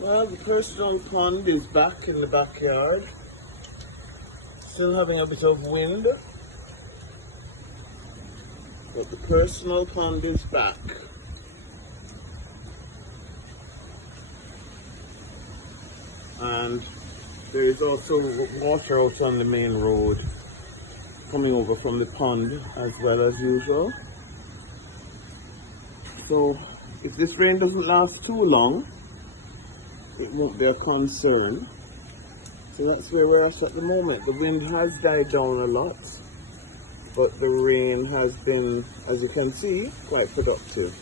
Well, the personal pond is back in the backyard. Still having a bit of wind, but the personal pond is back. And there is also water out on the main road coming over from the pond as well as usual. So if this rain doesn't last too long, it won't be a concern. So that's where we're at the moment. The wind has died down a lot, but the rain has been, as you can see, quite productive.